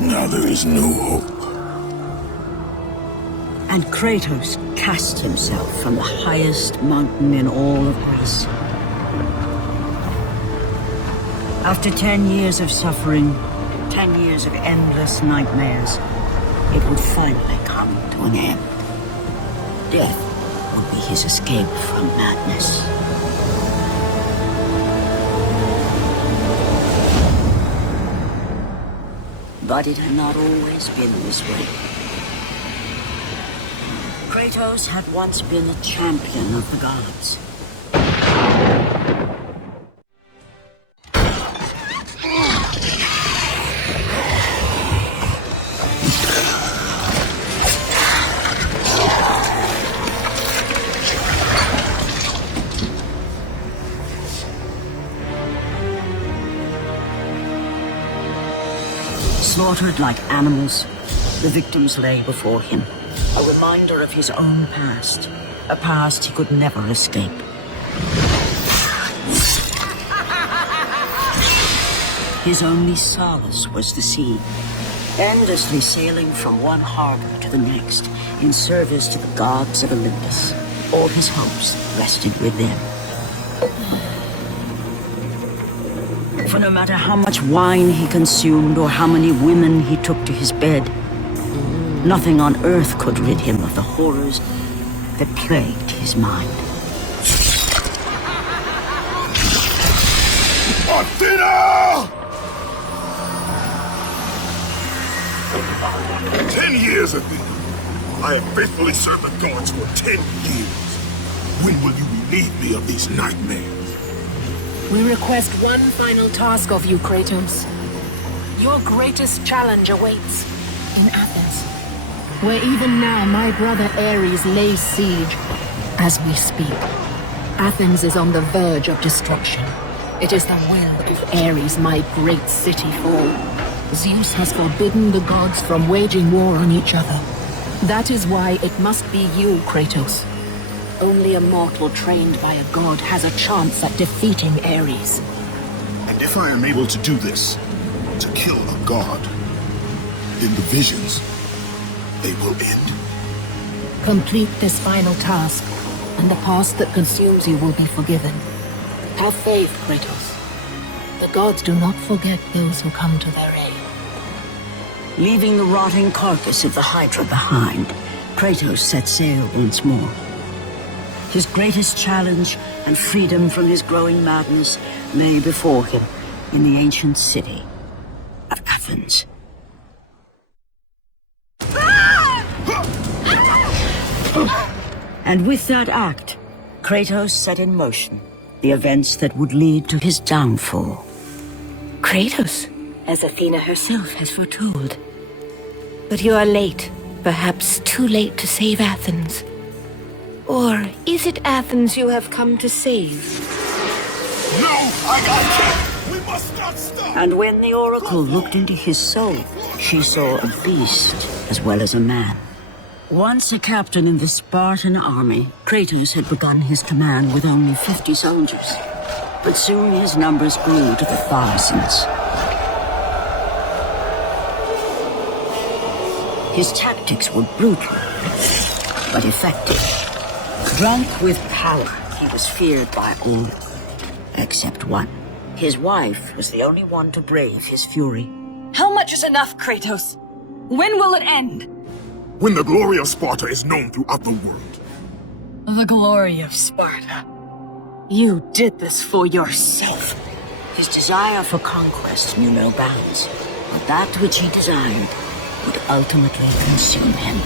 Now there is no hope. And Kratos cast himself from the highest mountain in all of Greece. After 10 years of suffering, 10 years of endless nightmares, it would finally come to an end. Death would be his escape from madness. But it had not always been this way. Kratos had once been a champion of the gods. Slaughtered like animals, the victims lay before him. A reminder of his own past. A past he could never escape. His only solace was the sea, endlessly sailing from one harbor to the next in service to the gods of Olympus. All his hopes rested with them. For no matter how much wine he consumed or how many women he took to his bed, nothing on earth could rid him of the horrors that plagued his mind. Athena! 10 years, Athena. I have faithfully served the gods for 10 years. When will you relieve me of these nightmares? We request one final task of you, Kratos. Your greatest challenge awaits in Athens, where even now my brother Ares lays siege. As we speak, Athens is on the verge of destruction. It is the will of Ares my great city fall. Zeus has forbidden the gods from waging war on each other. That is why it must be you, Kratos. Only a mortal trained by a god has a chance at defeating Ares. And if I am able to do this, to kill a god, then the visions, they will end. Complete this final task, and the past that consumes you will be forgiven. Have faith, Kratos. The gods do not forget those who come to their aid. Leaving the rotting carcass of the Hydra behind, Kratos set sail once more. His greatest challenge and freedom from his growing madness lay before him in the ancient city of Athens. And with that act, Kratos set in motion the events that would lead to his downfall. Kratos, As Athena herself has foretold. but you are late. Perhaps too late to save Athens. Or is it Athens you have come to save? No, I can't. We must not stop. And when the Oracle looked into his soul, she saw a beast as well as a man. Once a captain in the Spartan army, Kratos had begun his command with only 50 soldiers. But soon his numbers grew to the thousands. His tactics were brutal, but effective. Drunk with power, he was feared by all, except one. His wife was the only one to brave his fury. How much is enough, Kratos? When will it end? When the glory of Sparta is known throughout the world. The glory of Sparta. You did this for yourself. His desire for conquest knew no bounds, but that which he desired would ultimately consume him.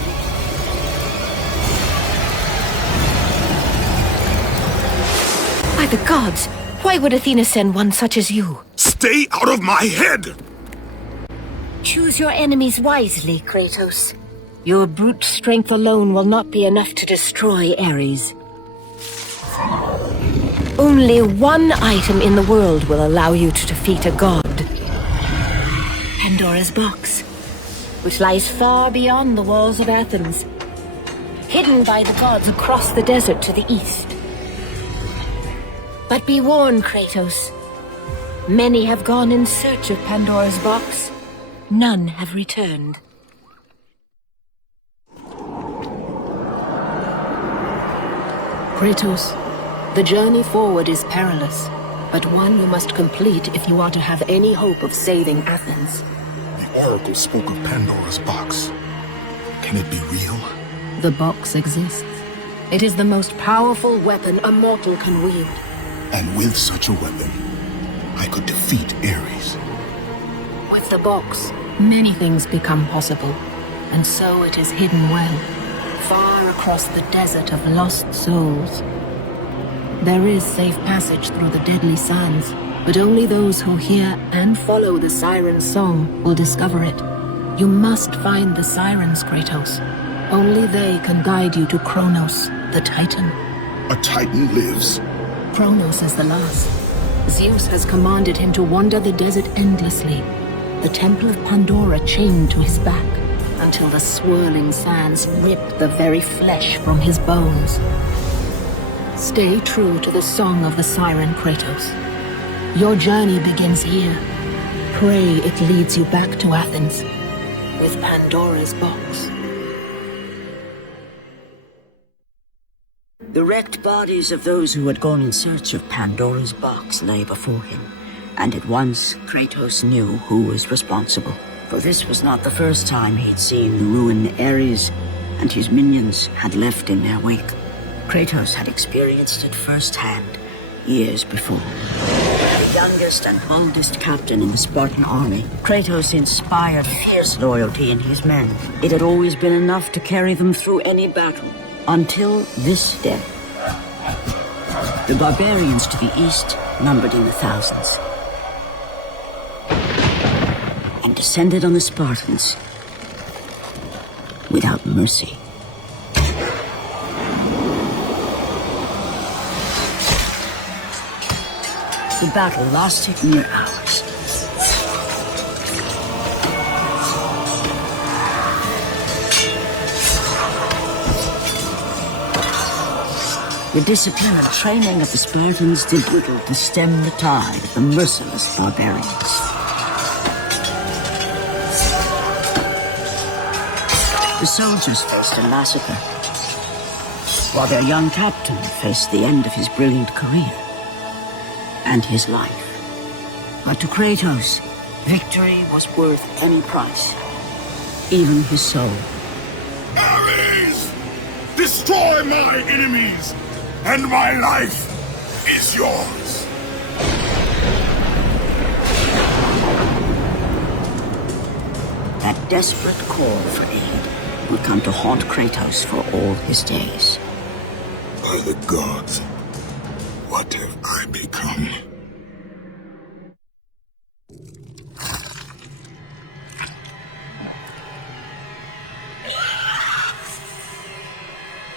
By the gods, why would Athena send one such as you? Stay out of my head! Choose your enemies wisely, Kratos. Your brute strength alone will not be enough to destroy Ares. Only one item in the world will allow you to defeat a god. Pandora's box, which lies far beyond the walls of Athens, hidden by the gods across the desert to the east. But be warned, Kratos. Many have gone in search of Pandora's box, None have returned. Kratos, the journey forward is perilous, but one you must complete if you are to have any hope of saving Athens. The Oracle spoke of Pandora's box. Can it be real? The box exists. It is the most powerful weapon a mortal can wield. And with such a weapon, I could defeat Ares. With the box, many things become possible, and so it is hidden well, far across the desert of lost souls. There is safe passage through the deadly sands, but only those who hear and follow the siren's song will discover it. You must find the sirens, Kratos. Only they can guide you to Kronos, the Titan. A Titan lives. Kronos is the last. Zeus has commanded him to wander the desert endlessly, the Temple of Pandora chained to his back, until the swirling sands rip the very flesh from his bones. Stay true to the song of the siren, Kratos. Your journey begins here. Pray it leads you back to Athens, with Pandora's box. The wrecked bodies of those who had gone in search of Pandora's box lay before him, and at once Kratos knew who was responsible. For this was not the first time he'd seen the ruin Ares and his minions had left in their wake. Kratos had experienced it firsthand years before. The youngest and boldest captain in the Spartan army, Kratos inspired fierce loyalty in his men. It had always been enough to carry them through any battle, until this day. The barbarians to the east numbered in the thousands, and descended on the Spartans without mercy. The battle lasted near hours. The discipline and training of the Spartans did little to stem the tide of the merciless barbarians. The soldiers faced a massacre, while their young captain faced the end of his brilliant career and his life. But to Kratos, victory was worth any price, even his soul. Ares! Destroy my enemies, and my life is yours. That desperate call for aid would come to haunt Kratos for all his days. By the gods, what have I become?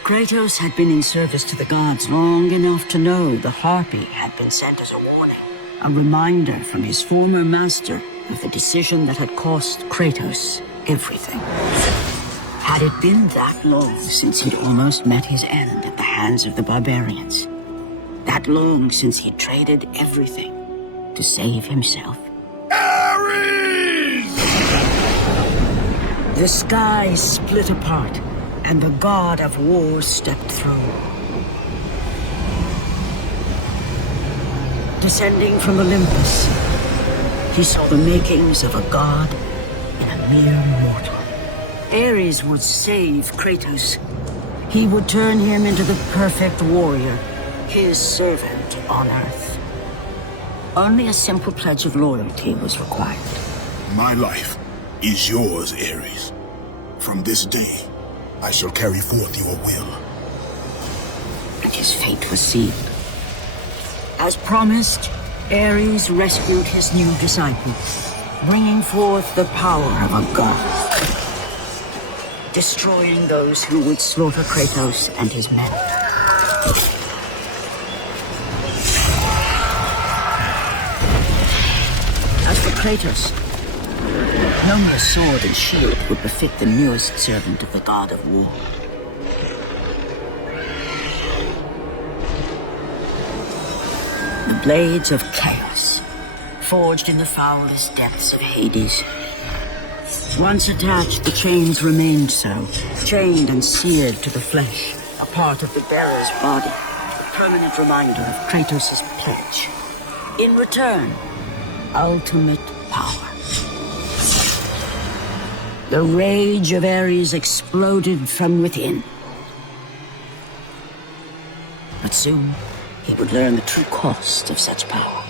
Kratos had been in service to the gods long enough to know the Harpy had been sent as a warning, a reminder from his former master of the decision that had cost Kratos everything. Had it been that long since he'd almost met his end at the hands of the barbarians? That long since he'd traded everything to save himself? Ares! The sky split apart, and the god of war stepped through. Descending from Olympus, he saw the makings of a god in a mere mortal. Ares would save Kratos. He would turn him into the perfect warrior, his servant on Earth. Only a simple pledge of loyalty was required. My life is yours, Ares. From this day, I shall carry forth your will. And his fate was sealed. As promised, Ares rescued his new disciple, bringing forth the power of a god, destroying those who would slaughter Kratos and his men. As for Kratos, no mere sword and shield would befit the newest servant of the god of war. The blades of chaos, forged in the foulest depths of Hades, Once attached, the chains remained so, chained and seared to the flesh, a part of the bearer's body, a permanent reminder of Kratos' pledge. In return, ultimate power. The rage of Ares exploded from within. But soon, he would learn the true cost of such power.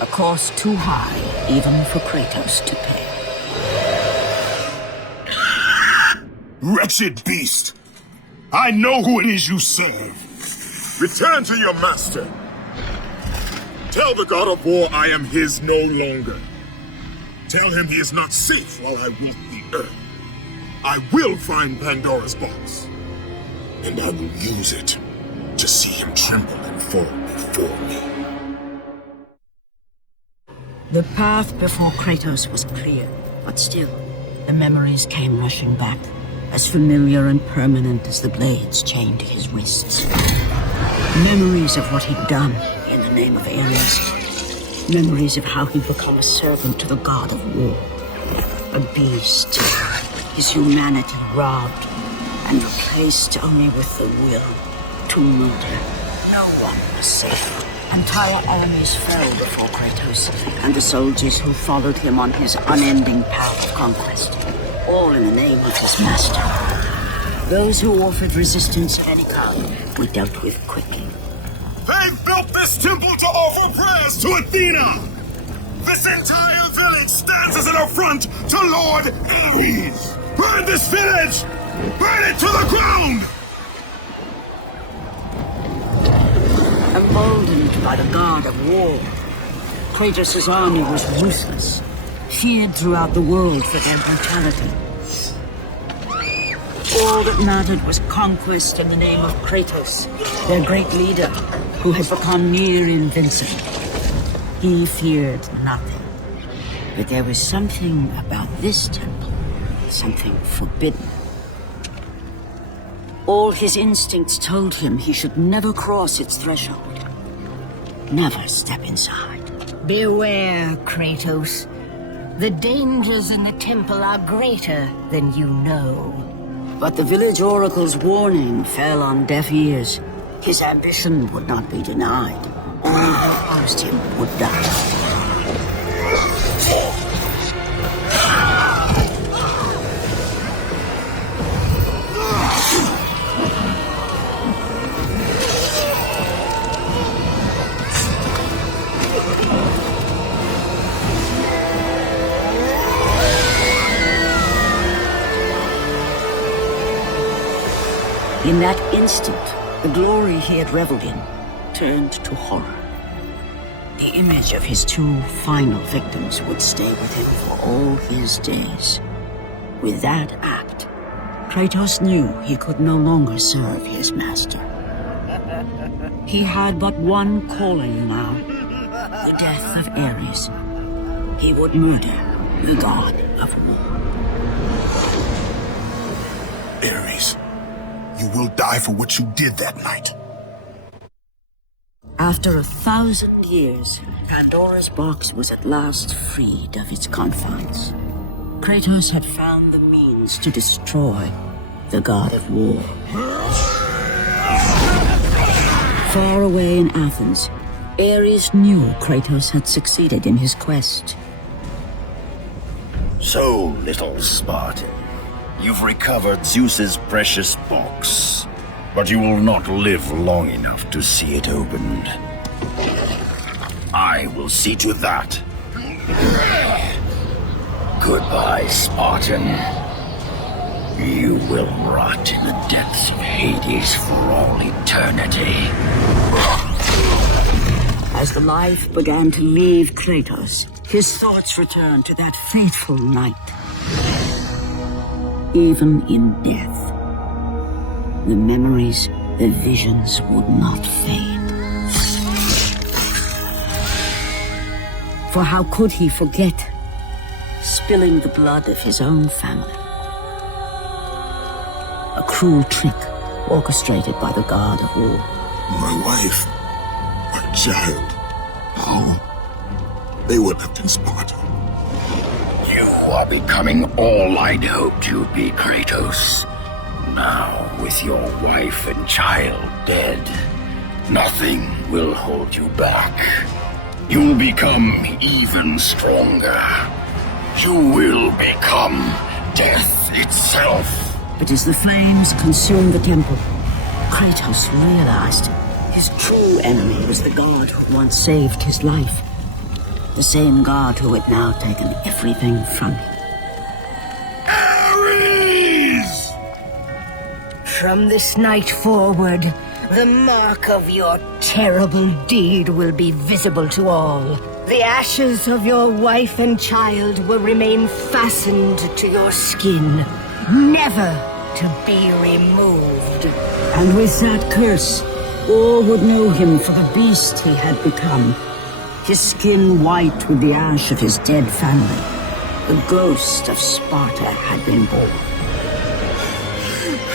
A cost too high even for Kratos to pay. Wretched beast! I know who it is you serve. Return to your master. Tell the god of war I am his no longer. Tell him he is not safe while I walk the earth. I will find Pandora's box. And I will use it to see him tremble and fall before me. The path before Kratos was clear, but still, the memories came rushing back, as familiar and permanent as the blades chained to his wrists. Memories of what he'd done in the name of Ares. Memories of how he'd become a servant to the god of war. A beast, his humanity robbed and replaced only with the will to murder. No one was safe. Entire armies fell before Kratos and the soldiers who followed him on his unending path of conquest, all in the name of his master. Those who offered resistance of any kind were dealt with quickly. They've built this temple to offer prayers to Athena! This entire village stands as an affront to Lord Ares! Burn this village! Burn it to the ground! Emboldened by the god of war, Kratos' army was ruthless, feared throughout the world for their brutality. All that mattered was conquest in the name of Kratos, their great leader, who had become near invincible. He feared nothing. But there was something about this temple, something forbidden. All his instincts told him he should never cross its threshold. Never step inside. Beware, Kratos. The dangers in the temple are greater than you know. But the village oracle's warning fell on deaf ears. His ambition would not be denied. All who opposed him would die. In that instant, the glory he had reveled in turned to horror. The image of his two final victims would stay with him for all his days. With that act, Kratos knew he could no longer serve his master. He had but one calling now, the death of Ares. He would murder the god of war. Ares, you will die for what you did that night. After 1,000 years, Pandora's box was at last freed of its confines. Kratos had found the means to destroy the god of war. Far away in Athens, Ares knew Kratos had succeeded in his quest. So, little Spartan, you've recovered Zeus's precious box, but you will not live long enough to see it opened. I will see to that. Goodbye, Spartan. You will rot in the depths of Hades for all eternity. As the life began to leave Kratos, his thoughts returned to that fateful night. Even in death, the memories, the visions would not fade. For how could he forget spilling the blood of his own family? A cruel trick orchestrated by the god of war. My wife, my child, how? They were left in Sparta. You are becoming all I'd hoped you'd be, Kratos. Now, with your wife and child dead, nothing will hold you back. You'll become even stronger. You will become death itself. But as the flames consumed the temple, Kratos realized his true enemy was the god who once saved his life. The same god who had now taken everything from him. Ares! From this night forward, the mark of your terrible deed will be visible to all. The ashes of your wife and child will remain fastened to your skin, never to be removed. And with that curse, all would know him for the beast he had become. His skin white with the ash of his dead family. The ghost of Sparta had been born.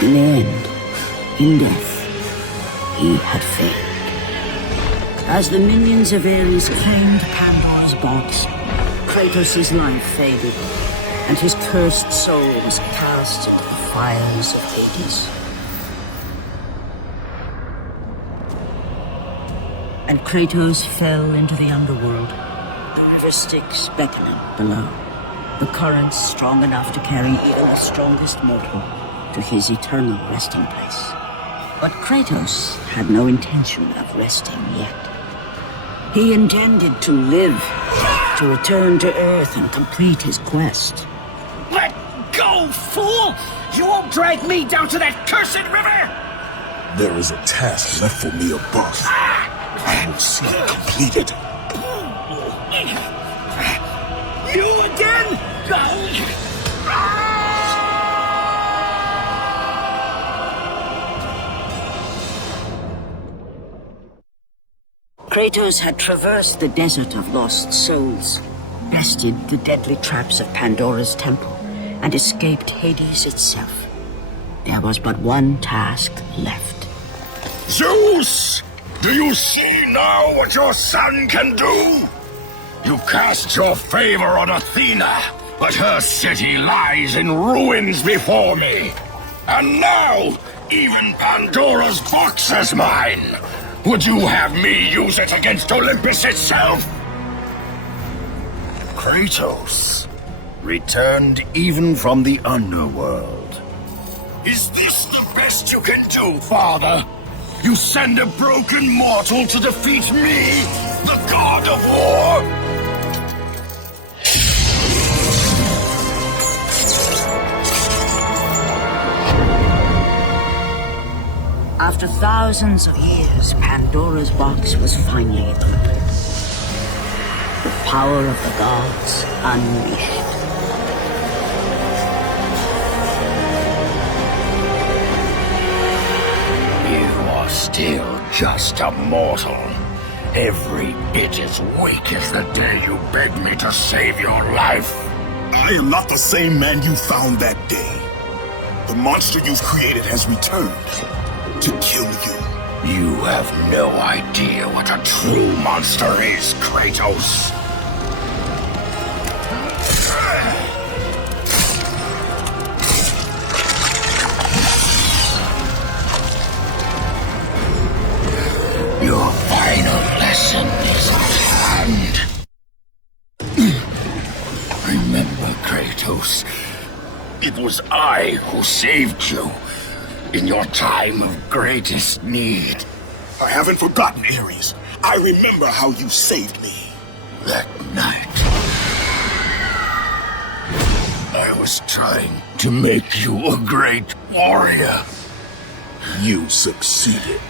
In the end, in death, he had failed. As the minions of Ares claimed Pandora's box, Kratos' life faded, and his cursed soul was cast into the fires of Hades. And Kratos fell into the underworld, the river Styx beckoning below, the currents strong enough to carry even the strongest mortal to his eternal resting place. But Kratos had no intention of resting yet. He intended to live, to return to Earth and complete his quest. Let go, fool! You won't drag me down to that cursed river! There is a task left for me above. I will see it completed. You again? Kratos had traversed the desert of lost souls, bested the deadly traps of Pandora's temple, and escaped Hades itself. There was but one task left. Zeus! Do you see now what your son can do? You cast your favor on Athena, but her city lies in ruins before me. And now, even Pandora's box is mine. Would you have me use it against Olympus itself? Kratos, returned even from the underworld. Is this the best you can do, father? You send a broken mortal to defeat me, the god of war? After thousands of years, Pandora's box was finally opened. The power of the gods unleashed. You are still just a mortal. Every bit as weak as the day you begged me to save your life. I am not the same man you found that day. The monster you've created has returned to kill you. You have no idea what a true monster is, Kratos. Your final lesson is at hand. Remember, Kratos, it was I who saved you in your time of greatest need. I haven't forgotten, Ares. I remember how you saved me. That night, I was trying to make you a great warrior. You succeeded.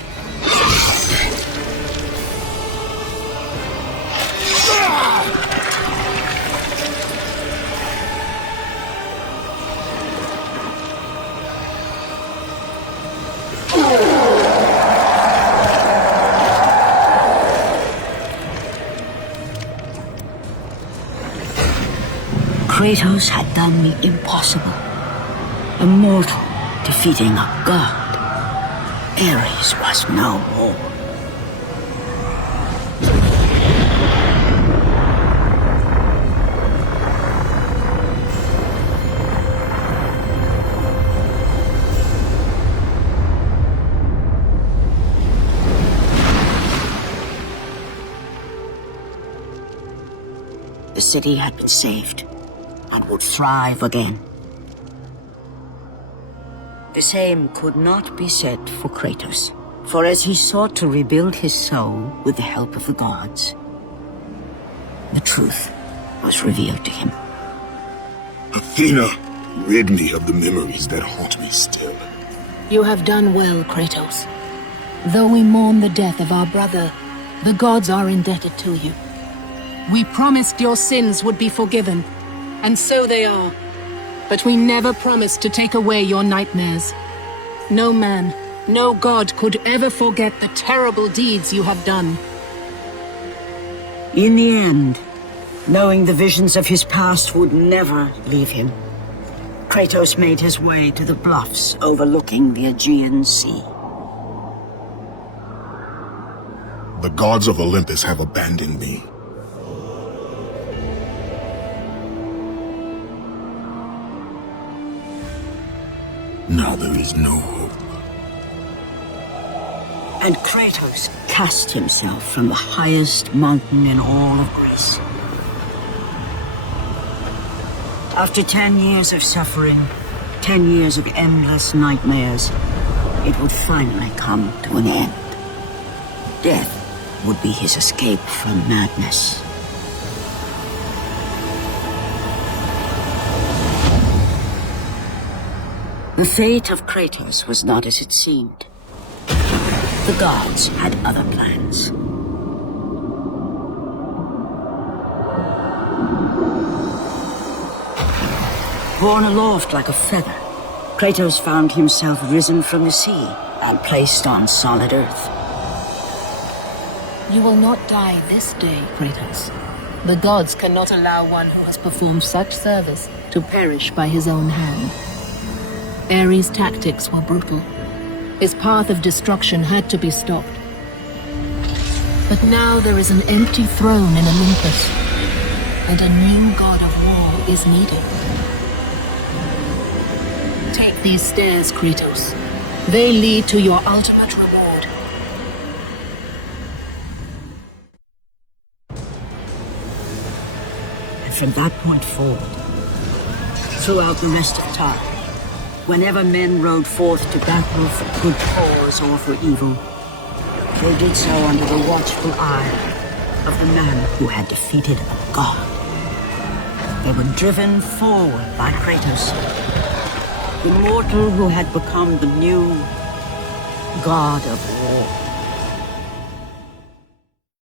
Kratos had done the impossible. A mortal defeating a god. Ares was no more. the city had been saved and would thrive again. The same could not be said for Kratos, for as he sought to rebuild his soul with the help of the gods, the truth was revealed to him. Athena, rid me of the memories that haunt me still. You have done well, Kratos. Though we mourn the death of our brother, the gods are indebted to you. We promised your sins would be forgiven, and so they are. But we never promised to take away your nightmares. No man, no god could ever forget the terrible deeds you have done. In the end, knowing the visions of his past would never leave him, Kratos made his way to the bluffs overlooking the Aegean Sea. The gods of Olympus have abandoned me. Now there is no hope. And Kratos cast himself from the highest mountain in all of Greece. After 10 years of suffering, 10 years of endless nightmares, it would finally come to an end. Death would be his escape from madness. The fate of Kratos was not as it seemed. The gods had other plans. Borne aloft like a feather, Kratos found himself risen from the sea and placed on solid earth. You will not die this day, Kratos. The gods cannot allow one who has performed such service to perish by his own hand. Ares' tactics were brutal. His path of destruction had to be stopped. But now there is an empty throne in Olympus, and a new god of war is needed. Take these stairs, Kratos. They lead to your ultimate reward. And from that point forward, throughout the rest of time, whenever men rode forth to battle for good cause or for evil, they did so under the watchful eye of the man who had defeated a god. They were driven forward by Kratos, the mortal who had become the new god of war.